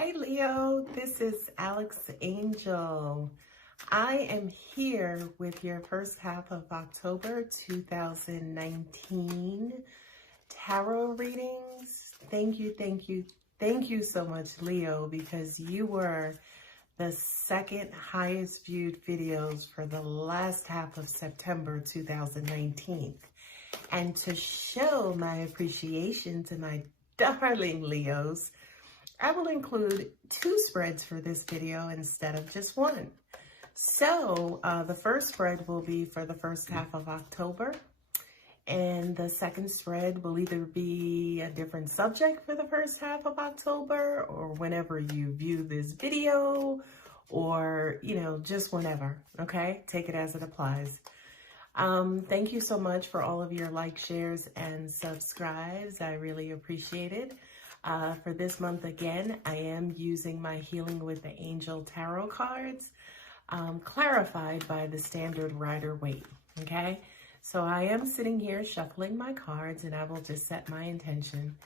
Hey Leo, this is Alex Angel. I am here with your first half of October 2019 tarot readings. Thank you so much, Leo, because you were the second highest viewed videos for the last half of September 2019. And to show my appreciation to my darling Leos, I will include 2 spreads for this video instead of just one. So the first spread will be for the first half of October, and the second spread will either be a different subject for the first half of October, or whenever you view this video, or just whenever. Okay, take it as it applies. Thank you so much for all of your likes, shares, and subscribes. I really appreciate it. For this month, again, I am using my Healing with the Angel tarot cards, clarified by the standard Rider-Waite, okay? So I am sitting here shuffling my cards, and I will just set my intention.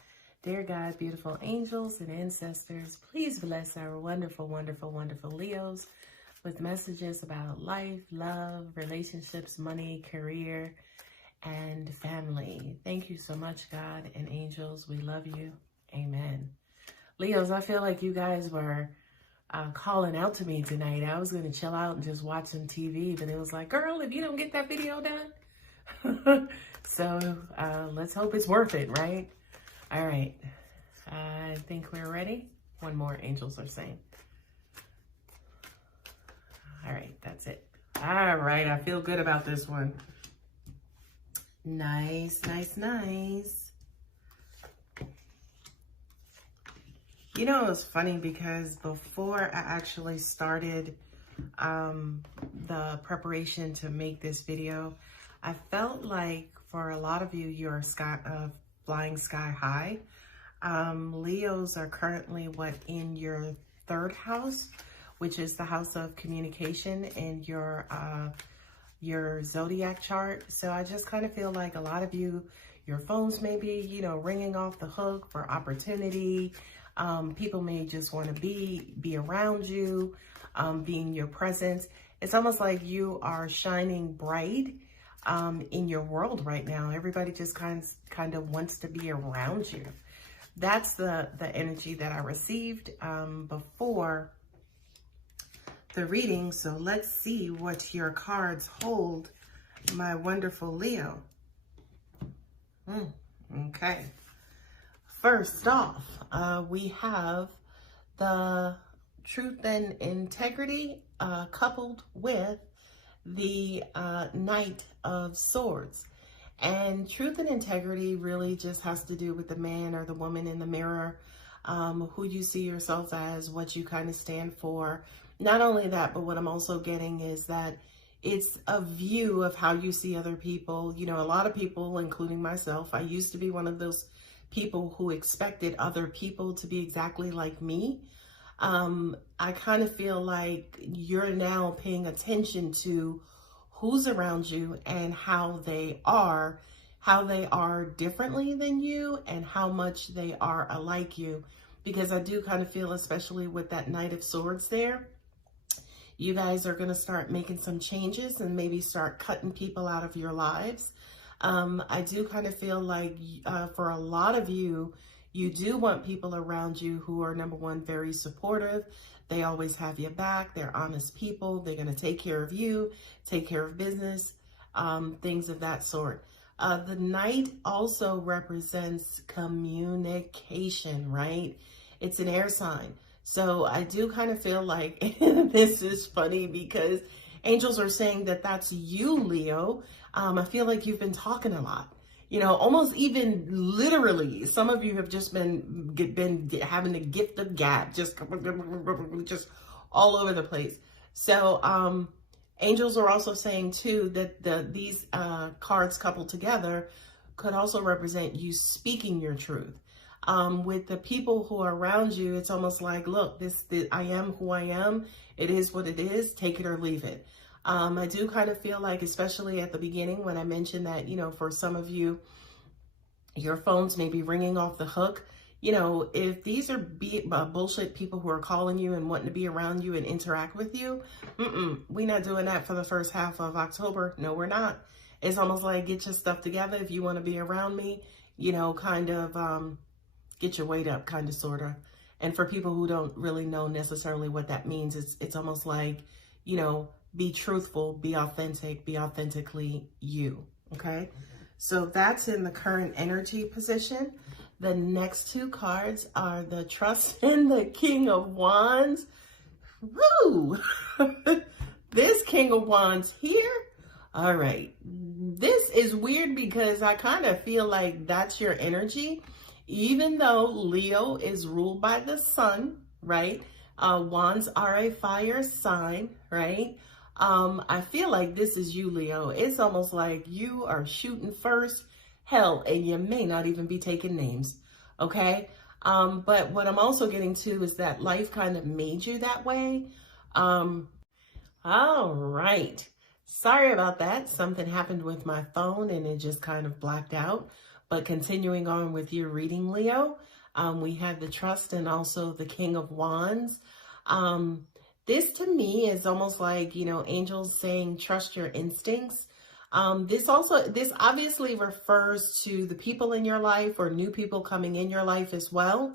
Dear God, beautiful angels and ancestors, please bless our wonderful, wonderful, wonderful Leos with messages about life, love, relationships, money, career, and family. Thank you so much, God and angels. We love you. Amen. Leos, I feel like you guys were calling out to me tonight. I was going to chill out and just watch some TV, but it was like, girl, if you don't get that video done. So let's hope it's worth it, right? All right. I think we're ready. One more, angels are saying. All right, that's it. All right, I feel good about this one. Nice, nice, nice. You know, it's funny because before I actually started the preparation to make this video, I felt like for a lot of you, you're flying sky high. Leos are currently in your 3rd house, which is the house of communication in your zodiac chart. So I just kind of feel like a lot of you, your phones may be, ringing off the hook for opportunity. People may just want to be around you, be in your presence. It's almost like you are shining bright in your world right now. Everybody just kind of wants to be around you. That's the energy that I received before the reading. So let's see what your cards hold, my wonderful Leo. Okay. First off, we have the Truth and Integrity coupled with the Knight of Swords. And Truth and Integrity really just has to do with the man or the woman in the mirror, who you see yourself as, what you kind of stand for. Not only that, but what I'm also getting is that it's a view of how you see other people. A lot of people, including myself, I used to be one of those people who expected other people to be exactly like me. I kind of feel like you're now paying attention to who's around you and how they are differently than you and how much they are alike you. Because I do kind of feel, especially with that Knight of Swords there, you guys are going to start making some changes and maybe start cutting people out of your lives. I do kind of feel like for a lot of you, you do want people around you who are, number one, very supportive. They always have your back. They're honest people. They're going to take care of you, take care of business, things of that sort. The Knight also represents communication, right? It's an air sign. So I do kind of feel like this is funny because angels are saying that that's you, Leo. I feel like you've been talking a lot, almost even literally. Some of you have just been having the gift of gab, just all over the place. So angels are also saying too that these cards coupled together could also represent you speaking your truth. With the people who are around you, it's almost like, look, I am who I am. It is what it is. Take it or leave it. I do kind of feel like, especially at the beginning when I mentioned that, for some of you, your phones may be ringing off the hook. you know, if these are bullshit people who are calling you and wanting to be around you and interact with you, we're not doing that for the first half of October. No, we're not. It's almost like, get your stuff together. If you want to be around me, you know, kind of get your weight up, kind of, sort of. And for people who don't really know necessarily what that means, it's almost like, you know, be truthful, be authentic, be authentically you, okay? So that's in the current energy position. The next two cards are the Trust and the King of Wands. Woo! This King of Wands here. All right. This is weird because I kind of feel like that's your energy. Even though Leo is ruled by the sun, right? Wands are a fire sign, right? I feel like this is you, Leo. It's almost like you are shooting first, hell, and you may not even be taking names, okay? But what I'm also getting to is that life kind of made you that way. All right. Sorry about that. Something happened with my phone and it just kind of blacked out. But continuing on with your reading, Leo, we had the Trust and also the King of Wands. This to me is almost like, you know, angels saying, trust your instincts. This obviously refers to the people in your life or new people coming in your life as well.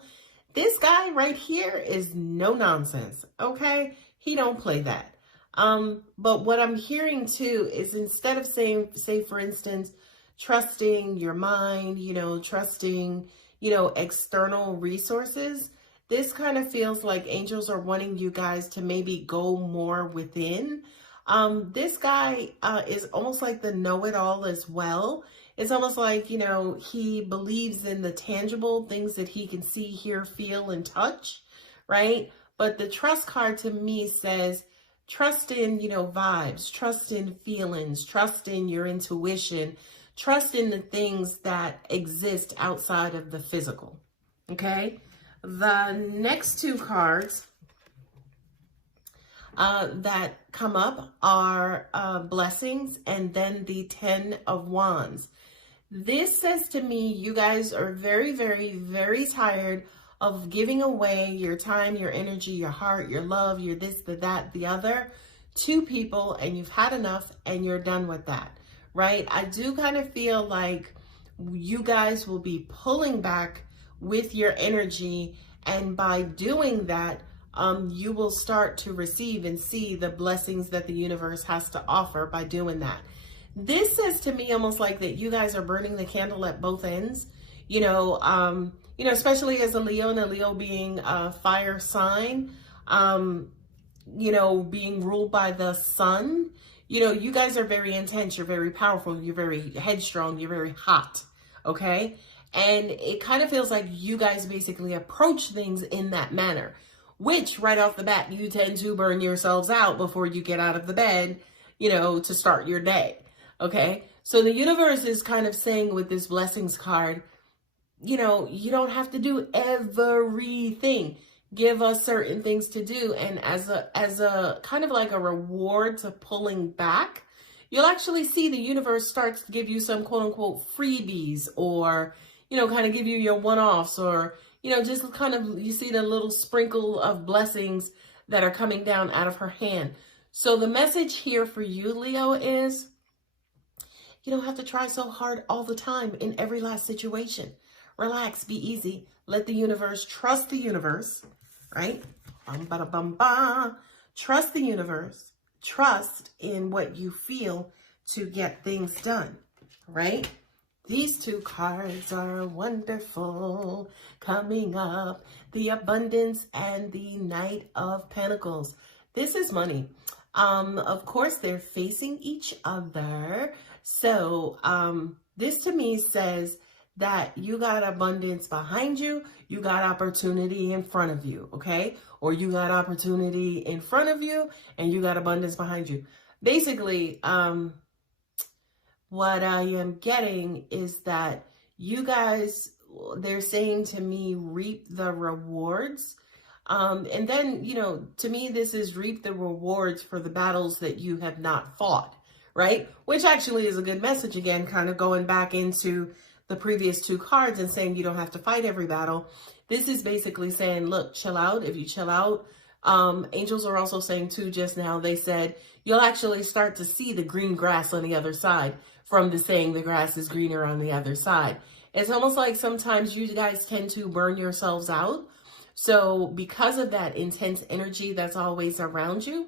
This guy right here is no nonsense, okay? He don't play that. But what I'm hearing too is, instead of saying, say for instance, trusting your mind, you know, trusting, you know, external resources, this kind of feels like angels are wanting you guys to maybe go more within. This guy is almost like the know-it-all as well. It's almost like, you know, he believes in the tangible things that he can see, hear, feel, and touch, right? But the Trust card to me says, trust in, you know, vibes, trust in feelings, trust in your intuition, trust in the things that exist outside of the physical, okay? The next two cards that come up are blessings and then the 10 of Wands. This says to me, you guys are very, very, very tired of giving away your time, your energy, your heart, your love, your this, the that, the other to people, and you've had enough and you're done with that, right? I do kind of feel like you guys will be pulling back with your energy, and by doing that, you will start to receive and see the blessings that the universe has to offer by doing that. This says to me almost like that you guys are burning the candle at both ends, you know, especially as a Leo, and a Leo being a fire sign, you know, being ruled by the sun. You know, you guys are very intense, you're very powerful, you're very headstrong, you're very hot, okay? And it kind of feels like you guys basically approach things in that manner, which right off the bat, you tend to burn yourselves out before you get out of the bed, you know, to start your day, okay? So the universe is kind of saying with this blessings card, you know, you don't have to do everything. Give us certain things to do. And as a kind of like a reward to pulling back, you'll actually see the universe starts to give you some quote unquote freebies, or, you know, kind of give you your one-offs, or, you know, just kind of, you see the little sprinkle of blessings that are coming down out of her hand. So the message here for you, Leo, is you don't have to try so hard all the time in every last situation. Relax, be easy. Let the universe, trust the universe, right? Trust the universe. Trust in what you feel to get things done, right? These two cards are wonderful. Coming up, the Abundance and the Knight of Pentacles. This is money. Of course, they're facing each other. So this to me says that you got abundance behind you, you got opportunity in front of you, okay? Or you got opportunity in front of you and you got abundance behind you. Basically, what I am getting is that you guys, they're saying to me, reap the rewards. And then, you know, to me, this is reap the rewards for the battles that you have not fought, right? Which actually is a good message, again, kind of going back into the previous two cards and saying you don't have to fight every battle. this is basically saying, look, chill out. If you chill out, angels are also saying too, just now, they said, you'll actually start to see the green grass on the other side from the saying the grass is greener on the other side. It's almost like sometimes you guys tend to burn yourselves out. So because of that intense energy that's always around you,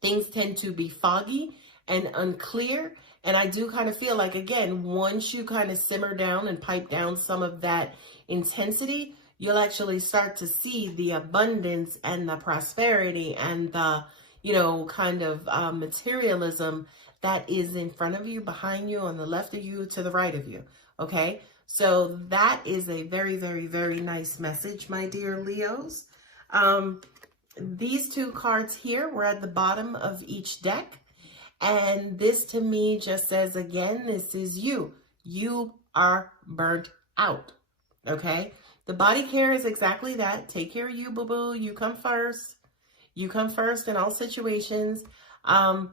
things tend to be foggy and unclear. And I do kind of feel like, again, once you kind of simmer down and pipe down some of that intensity, you'll actually start to see the abundance and the prosperity and the, you know, kind of materialism that is in front of you, behind you, on the left of you, to the right of you. Okay, so that is a very, very, very nice message, my dear Leos. These two cards here were at the bottom of each deck. And this to me just says, again, this is you. You are burnt out. Okay, the body care is exactly that. Take care of you, boo-boo. You come first. You come first in all situations. I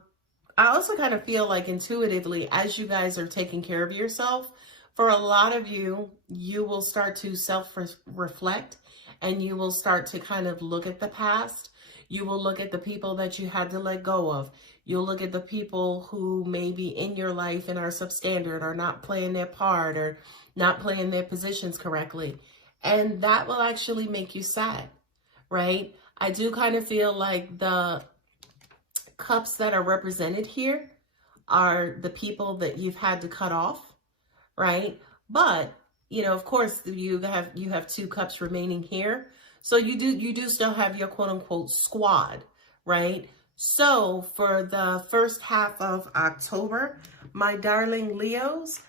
also kind of feel like intuitively, as you guys are taking care of yourself, for a lot of you, you will start to self-reflect and you will start to kind of look at the past. You will look at the people that you had to let go of. You'll look at the people who may be in your life and are substandard or not playing their part or not playing their positions correctly. And that will actually make you sad, right? I do kind of feel like the cups that are represented here are the people that you've had to cut off, right? But, you know, of course, you have two cups remaining here. So you do still have your quote unquote squad, right? So for the first half of October, my darling Leos,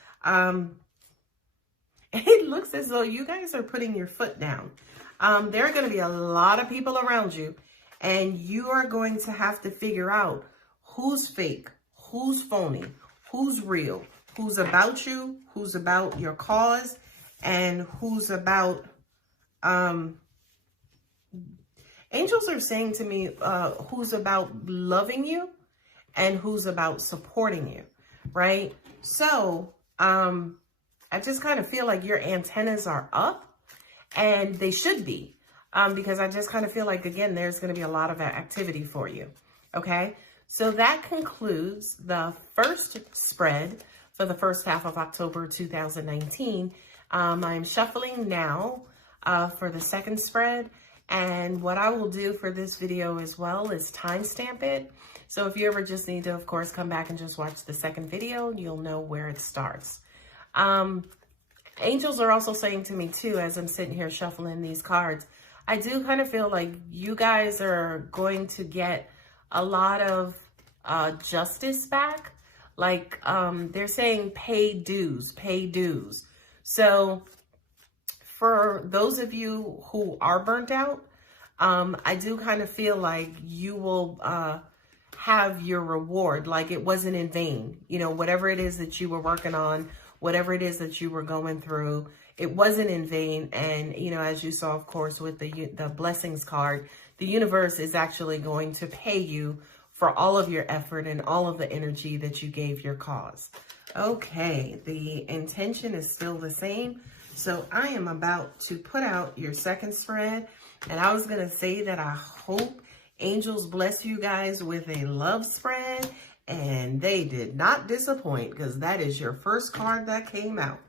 it looks as though you guys are putting your foot down. There are going to be a lot of people around you, and you are going to have to figure out who's fake, who's phony, who's real, who's about you, who's about your cause, and who's about, angels are saying to me, who's about loving you and who's about supporting you, right? So, I just kind of feel like your antennas are up, and they should be, because I just kind of feel like, again, there's going to be a lot of activity for you. Okay. So that concludes the first spread for the first half of October 2019. I'm shuffling now for the second spread. And what I will do for this video as well is timestamp it. So if you ever just need to, of course, come back and just watch the second video, you'll know where it starts. Angels are also saying to me too, as I'm sitting here shuffling these cards, I do kind of feel like you guys are going to get a lot of justice back. Like they're saying pay dues, pay dues. So for those of you who are burnt out, I do kind of feel like you will have your reward. Like it wasn't in vain. You know, whatever it is that you were working on, whatever it is that you were going through, it wasn't in vain. And, you know, as you saw, of course, with the blessings card, the universe is actually going to pay you for all of your effort and all of the energy that you gave your cause. Okay, the intention is still the same. So I am about to put out your second spread. And I was going to say that I hope angels bless you guys with a love spread. And they did not disappoint, because that is your first card that came out.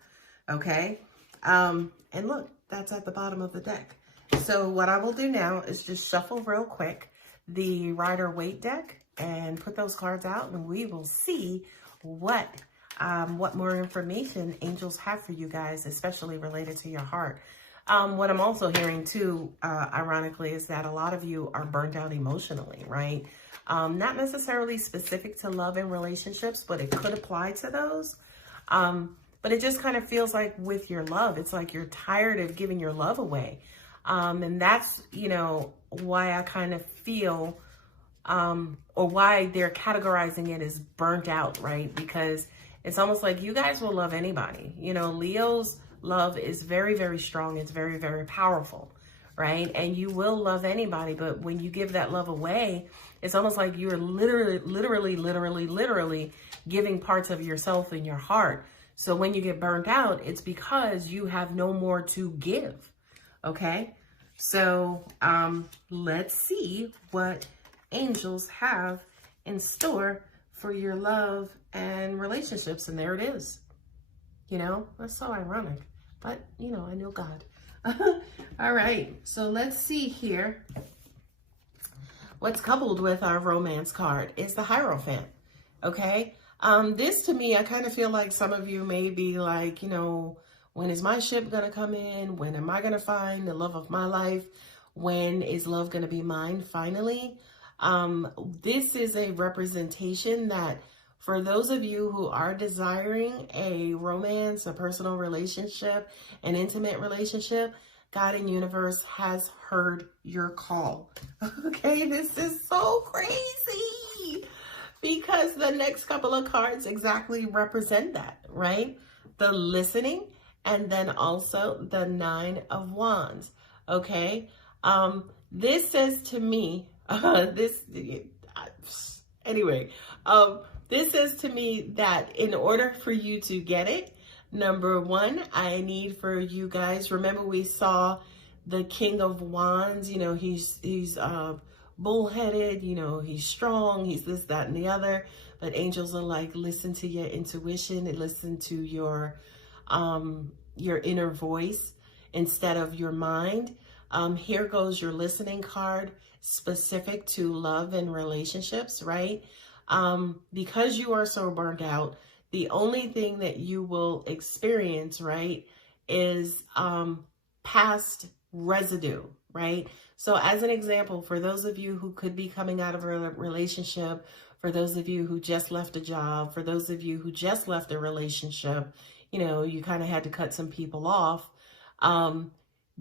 Okay. And look, that's at the bottom of the deck. So what I will do now is just shuffle real quick the Rider-Waite deck and put those cards out, and we will see what more information angels have for you guys, especially related to your heart. What I'm also hearing too, ironically, is that a lot of you are burnt out emotionally, right? Not necessarily specific to love and relationships, but it could apply to those. But it just kind of feels like with your love, it's like you're tired of giving your love away. And that's, you know, why I kind of feel, or why they're categorizing it as burnt out, right? Because it's almost like you guys will love anybody. You know, Leo's love is very, very strong. It's very, very powerful, right? And you will love anybody, but when you give that love away, it's almost like you're literally giving parts of yourself and your heart. So when you get burnt out, it's because you have no more to give. Okay, so let's see what angels have in store for your love and relationships. And there it is. You know, that's so ironic, but you know, I know God. All right, so let's see here. What's coupled with our romance card is the Hierophant. Okay, this to me, I kind of feel like some of you may be like, you know, when is my ship gonna come in? When am I gonna find the love of my life? When is love gonna be mine finally? This is a representation that for those of you who are desiring a romance, a personal relationship, an intimate relationship, God and universe has heard your call. Okay, this is so crazy because the next couple of cards exactly represent that, right? The listening and then also the Nine of Wands. Okay, this says to me, anyway, this says to me that in order for you to get it, number one, I need for you guys, remember we saw the King of Wands, you know, he's bullheaded, you know, he's strong, he's this, that, and the other. But angels are like, listen to your intuition and listen to your inner voice instead of your mind. Here goes your listening card specific to love and relationships, right? Because you are so burnt out, the only thing that you will experience, right, is past residue, right? So as an example, for those of you who could be coming out of a relationship, for those of you who just left a job, for those of you who just left a relationship, you know, you kind of had to cut some people off.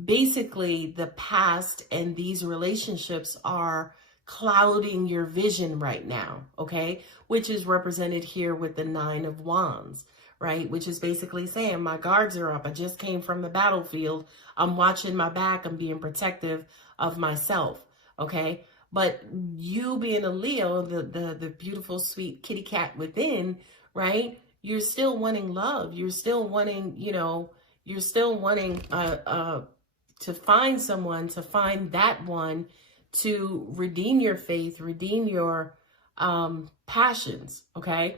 Basically, the past and these relationships are clouding your vision right now, okay? Which is represented here with the Nine of Wands, right? Which is basically saying, my guards are up. I just came from the battlefield. I'm watching my back. I'm being protective of myself, okay? But you being a Leo, the beautiful, sweet kitty cat within, right? You're still wanting love. You're still wanting, you know, you're still wanting to find someone, to find that one, to redeem your faith, redeem your passions, okay?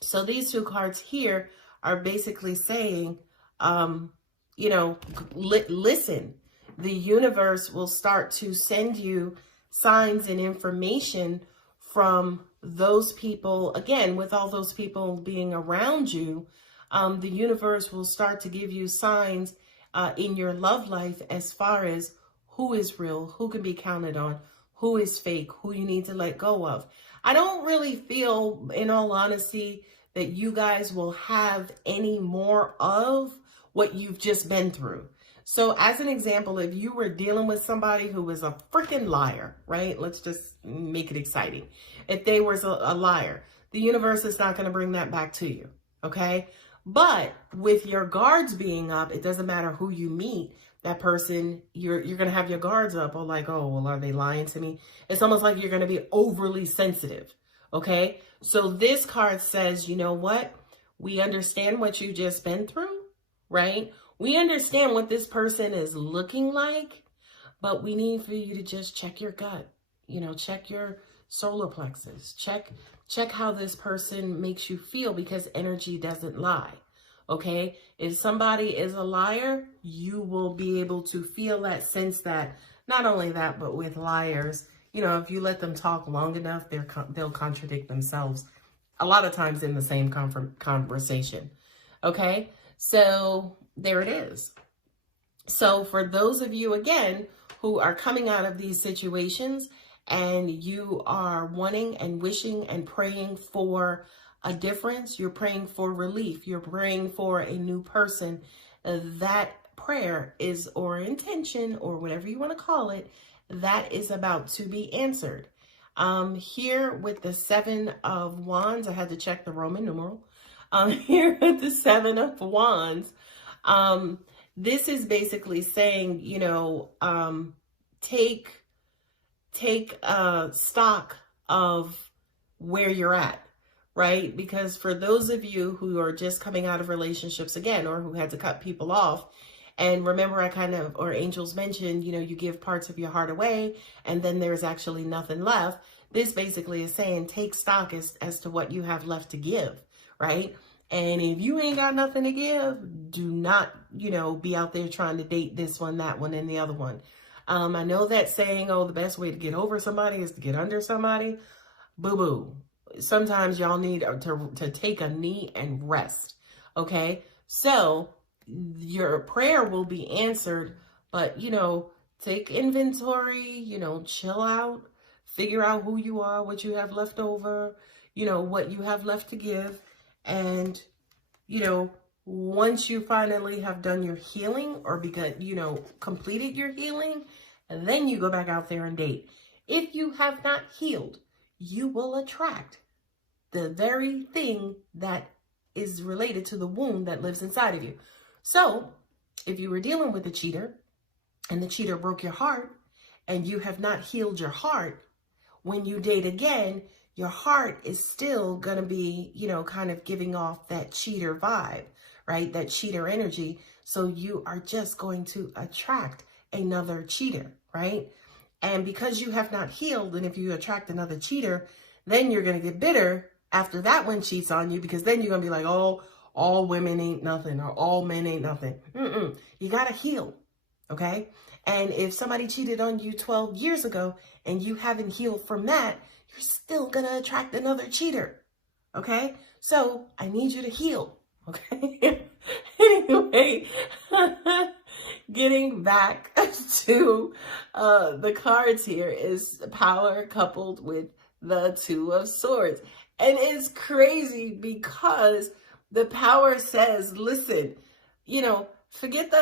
So these two cards here are basically saying, you know, listen, the universe will start to send you signs and information from those people. Again, with all those people being around you, the universe will start to give you signs in your love life as far as who is real, who can be counted on, who is fake, who you need to let go of. I don't really feel, in all honesty, that you guys will have any more of what you've just been through. So as an example, if you were dealing with somebody who was a freaking liar, right? Let's just make it exciting. If they was a liar, the universe is not going to bring that back to you, okay? But with your guards being up, it doesn't matter who you meet, that person, you're going to have your guards up, or like, oh, well, are they lying to me? It's almost like you're going to be overly sensitive, okay? So this card says, you know what? We understand what you just been through, right? We understand what this person is looking like, but we need for you to just check your gut, you know, check your solar plexus, check how this person makes you feel, because energy doesn't lie. Okay, if somebody is a liar, you will be able to feel that, sense that. Not only that, but with liars, you know, if you let them talk long enough, they'll contradict themselves a lot of times in the same conversation. Okay, so there it is. So for those of you, again, who are coming out of these situations and you are wanting and wishing and praying for a difference, you're praying for relief, you're praying for a new person, that prayer is, or intention, or whatever you want to call it, that is about to be answered. Here with the Seven of Wands, I had to check the Roman numeral. Here with the Seven of Wands, this is basically saying, you know, take stock of where you're at. Right? Because for those of you who are just coming out of relationships again, or who had to cut people off, And remember, or angels mentioned, you give parts of your heart away and then there's actually nothing left. This basically is saying take stock as to what you have left to give, right? And if you ain't got nothing to give, do not, be out there trying to date this one, that one, and the other one. I know that saying, oh, the best way to get over somebody is to get under somebody. Boo-boo. Sometimes y'all need to take a knee and rest, okay? So your prayer will be answered, but, take inventory, chill out, figure out who you are, what you have left over, what you have left to give. And, once you finally have done your healing or completed your healing, and then you go back out there and date. If you have not healed, you will attract the very thing that is related to the wound that lives inside of you. So if you were dealing with a cheater and the cheater broke your heart and you have not healed your heart, when you date again, your heart is still going to be, kind of giving off that cheater vibe, right? That cheater energy. So you are just going to attract another cheater, right? And because you have not healed, and if you attract another cheater, then you're going to get bitter after that one cheats on you, because then you're going to be like, oh, all women ain't nothing, or all men ain't nothing. You got to heal, okay? And if somebody cheated on you 12 years ago and you haven't healed from that, you're still going to attract another cheater, okay? So I need you to heal, okay? Anyway, getting back to the cards here is power coupled with the Two of Swords. And it's crazy because the power says, listen, forget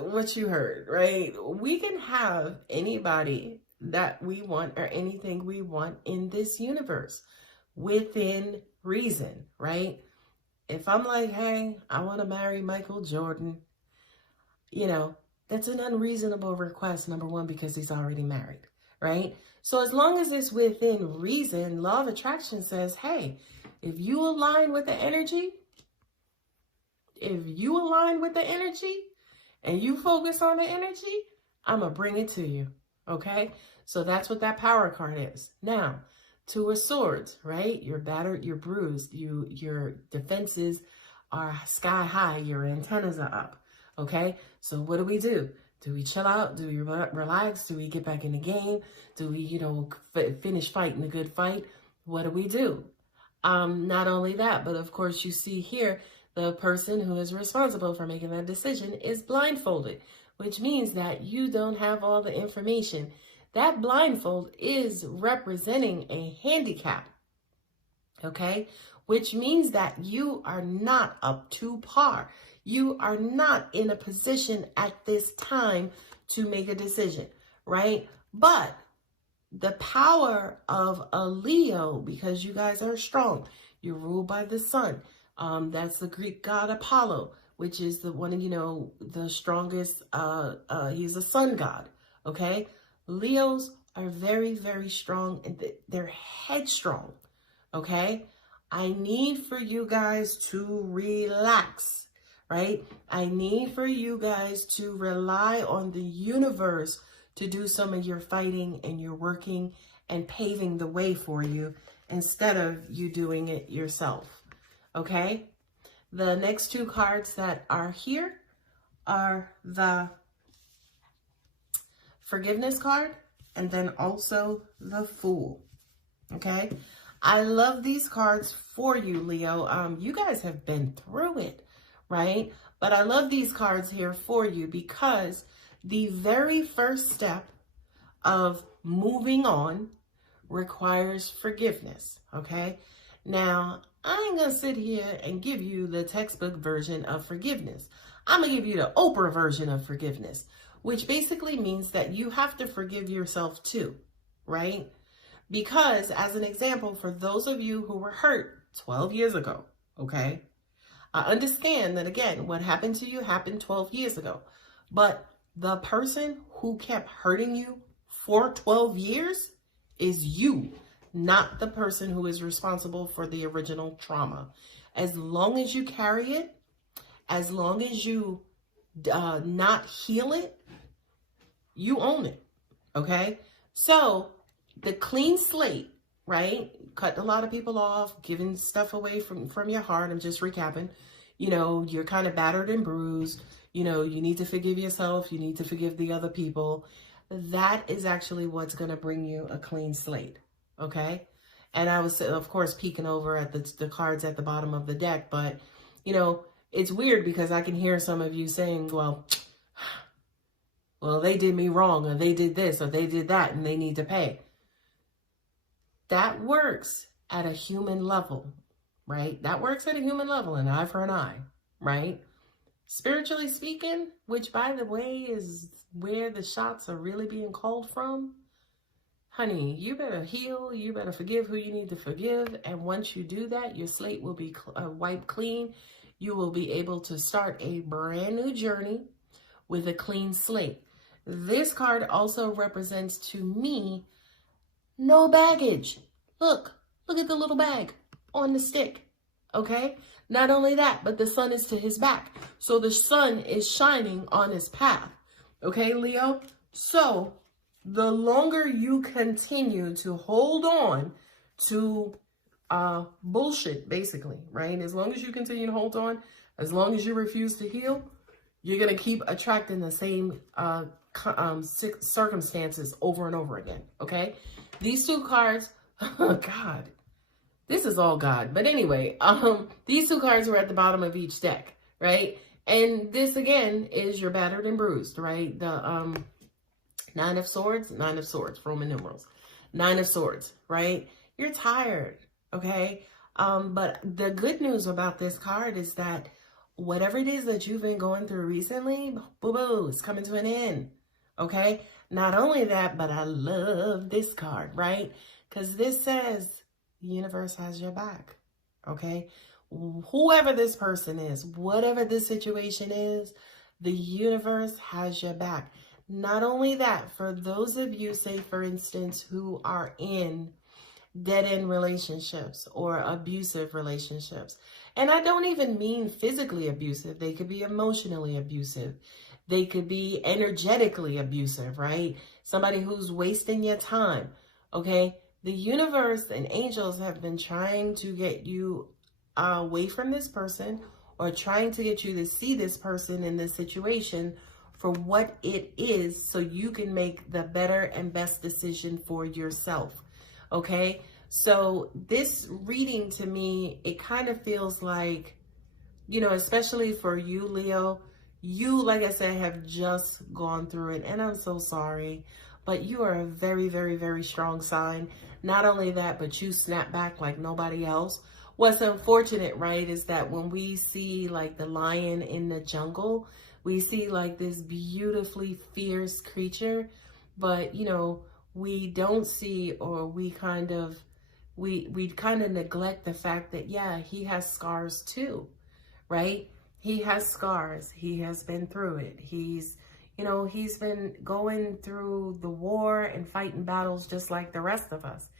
what you heard, right? We can have anybody that we want or anything we want in this universe within reason, right? If I'm like, hey, I want to marry Michael Jordan, that's an unreasonable request, number one, because he's already married, right? So as long as it's within reason, law of attraction says, hey, if you align with the energy, and you focus on the energy, I'm going to bring it to you, okay? So that's what that power card is. Now, Two of Swords, right? You're battered, you're bruised, your defenses are sky high, your antennas are up, okay? So what do? Do we chill out? Do we relax? Do we get back in the game? Do we, finish fighting a good fight? What do? Not only that, but of course you see here, the person who is responsible for making that decision is blindfolded, which means that you don't have all the information. That blindfold is representing a handicap, okay? Which means that you are not up to par. You are not in a position at this time to make a decision, right? But the power of a Leo, because you guys are strong, you're ruled by the sun. That's the Greek god Apollo, which is the one, the strongest, he's a sun god, okay? Leos are very, very strong and they're headstrong, okay? I need for you guys to relax, right? I need for you guys to rely on the universe to do some of your fighting and your working and paving the way for you instead of you doing it yourself, okay? The next two cards that are here are the Forgiveness card and then also the Fool, okay? I love these cards for you, Leo. You guys have been through it, right? But I love these cards here for you because the very first step of moving on requires forgiveness, okay? Now, I ain't gonna sit here and give you the textbook version of forgiveness. I'm gonna give you the Oprah version of forgiveness, which basically means that you have to forgive yourself too, right? Because as an example, for those of you who were hurt 12 years ago, okay? I understand that, again, what happened to you happened 12 years ago, but the person who kept hurting you for 12 years is you, not the person who is responsible for the original trauma. As long as you carry it, as long as you not heal it, you own it. Okay. So the clean slate, right? Cut a lot of people off, giving stuff away from your heart. I'm just recapping. You know, you're kind of battered and bruised. You know, you need to forgive yourself. You need to forgive the other people. That is actually what's going to bring you a clean slate. Okay. And I was, of course, peeking over at the cards at the bottom of the deck. But, you know, it's weird because I can hear some of you saying, well, they did me wrong, or they did this, or they did that, and they need to pay. That works at a human level, right? That works at a human level, an eye for an eye, right? Spiritually speaking, which, by the way, is where the shots are really being called from, honey, you better heal, you better forgive who you need to forgive, and once you do that, your slate will be wiped clean. You will be able to start a brand new journey with a clean slate. This card also represents to me no baggage. Look at the little bag on the stick. Okay. Not only that, but the sun is to his back. So the sun is shining on his path. Okay, Leo. So the longer you continue to hold on to bullshit, basically, right? As long as you continue to hold on, as long as you refuse to heal, you're going to keep attracting the same circumstances over and over again, okay? These two cards, oh God, this is all God. But anyway, these two cards were at the bottom of each deck, right? And this, again, is your battered and bruised, right? The Nine of Swords, Roman numerals. Nine of Swords, right? You're tired, okay? But the good news about this card is that whatever it is that you've been going through recently, boo-boo, it's coming to an end, okay? Not only that, but I love this card, right? Because this says the universe has your back, okay? Whoever this person is, whatever this situation is, the universe has your back. Not only that, for those of you, say, for instance, who are in dead-end relationships or abusive relationships, and I don't even mean physically abusive. They could be emotionally abusive. They could be energetically abusive, right? Somebody who's wasting your time, okay? The universe and angels have been trying to get you away from this person, or trying to get you to see this person in this situation for what it is, so you can make the better and best decision for yourself, okay? So this reading, to me, it kind of feels like, you know, especially for you, Leo, you, like I said, have just gone through it, and I'm so sorry, but you are a very, very, very strong sign. Not only that, but you snap back like nobody else. What's unfortunate, right, is that when we see like the lion in the jungle, we see like this beautifully fierce creature, but, you know, we don't see, or we kind of neglect the fact that, yeah, he has scars too, right? He has scars. He has been through it. He's, you know, he's been going through the war and fighting battles just like the rest of us.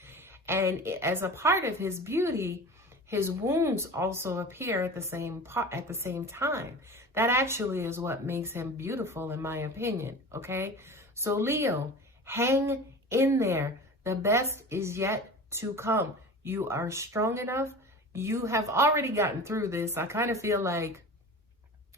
And as a part of his beauty, his wounds also appear at the same time. That actually is what makes him beautiful, in my opinion, okay? So Leo, hang in there. The best is yet to come. You are strong enough. You have already gotten through this. I kind of feel like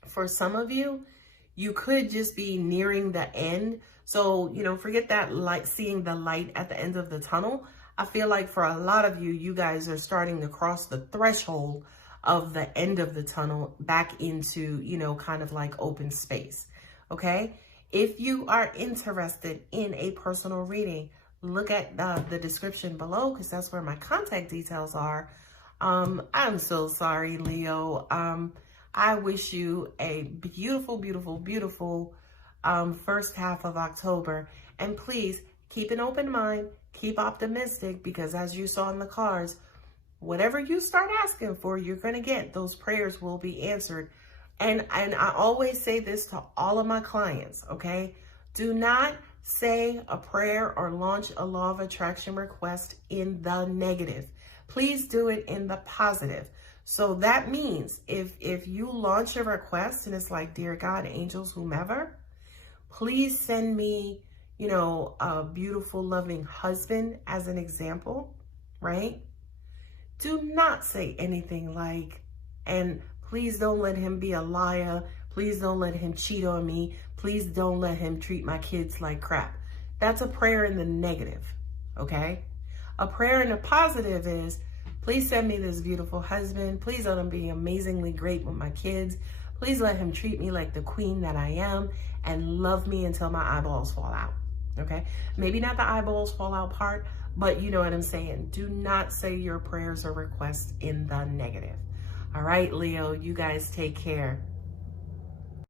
for some of you, you could just be nearing the end. So, you know, forget that light, seeing the light at the end of the tunnel. I feel like for a lot of you, you guys are starting to cross the threshold of the end of the tunnel back into, you know, kind of like open space, okay? If you are interested in a personal reading, look at the description below, because that's where my contact details are. I'm so sorry, Leo. I wish you a beautiful, beautiful, beautiful first half of October. And please keep an open mind, keep optimistic, because as you saw in the cards, whatever you start asking for, you're going to get. Those prayers will be answered. And I always say this to all of my clients, okay? Do not say a prayer or launch a law of attraction request in the negative. Please do it in the positive. So that means if you launch a request and it's like, dear God, angels, whomever, please send me, you know, a beautiful, loving husband as an example, right? Do not say anything like, and please don't let him be a liar. Please don't let him cheat on me. Please don't let him treat my kids like crap. That's a prayer in the negative, okay? A prayer in the positive is, please send me this beautiful husband. Please let him be amazingly great with my kids. Please let him treat me like the queen that I am and love me until my eyeballs fall out, okay? Maybe not the eyeballs fall out part, but you know what I'm saying. Do not say your prayers or requests in the negative. All right, Leo, you guys take care.